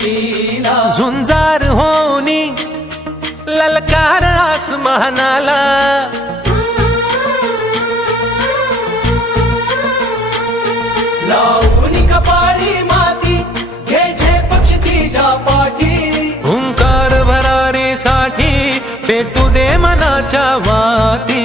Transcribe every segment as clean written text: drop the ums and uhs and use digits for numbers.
कीर्तीला झुंजार होनी ललकार आसमानाला लावून कपाळी माती घ्यायचे पक्ष तिच्या पाठी हुंकार भरारीसाठी पेटू दे मनाच्या वाती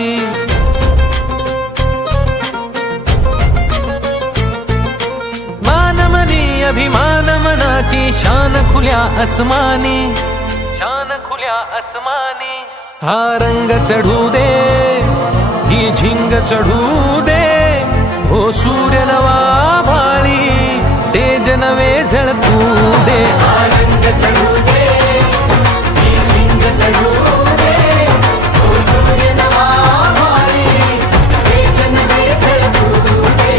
मानमनी अभिमान मनाची शान खुल्या आसमानी शान खुल्या आसमानी हा रंग चढू दे ही झिंग चढू दे हो सूर्य नवा भाळी तेज नवे झळकू दे हा रंग चढू दे ही झिंग चढू दे हो सूर्य नवा भाळी तेज नवे झळकू दे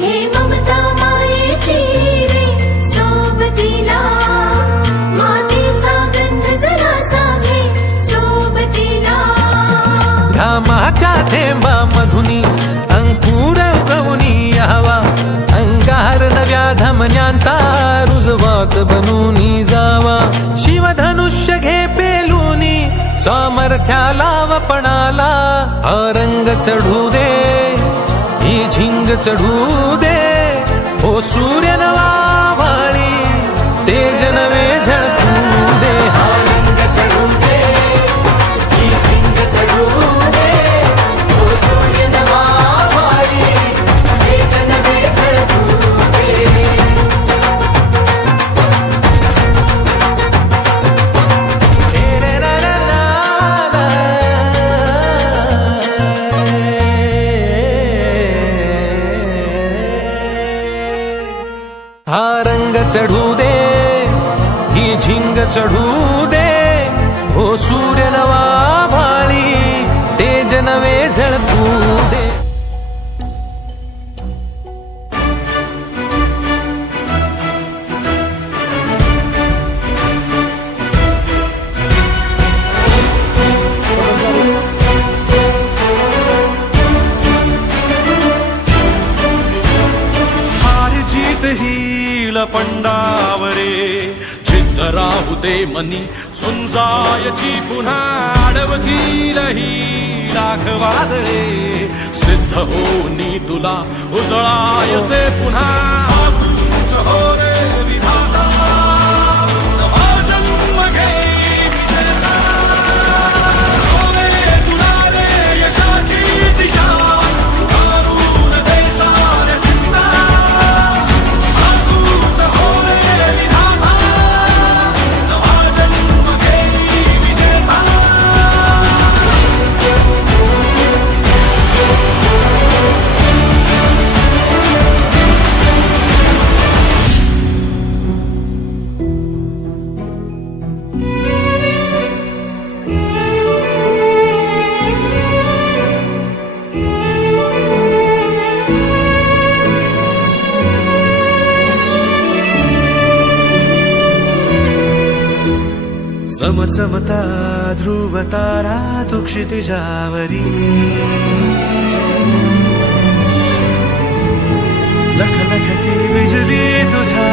हे ममता मायेची रे सोबतीला मातीचा गंध जरासा घे सोबतीला घामाच्या थेंबा मधुनी अंकुर उगवूनी यावा अंगार नव्या धमन्यांचा रुजवात बनूनी जावा शिवधनुष्य घे पेलूनी सामर्थ्याला वपणाला हा रंग चढू दे ही झिंग चढू दे हो सूर्य नवा भाळी तेज नवे झळकू दे हा रंग चढू दे ही झिंग चढू दे हो सूर्य नवा भाळी तेज नवे झळकू दे हा रंग चढू दे ही झिंग चढू दे हो सूर्य नवा भाळी तेज नवे झळकू दे पंडावरे जिद्द राहू दे मनी सुंजायची पुन्हा अडवतील ही लाख वादळे सिद्ध होनी तुला उजळायचे पुन्हा हो रे विधाता नवा जन्म घे हो रे तुला रे यशाची दिशा करून दे साऱ्या चिंता चमचमता ध्रुव तारा तू क्षितिजावरी लख लखती बिजली तुझा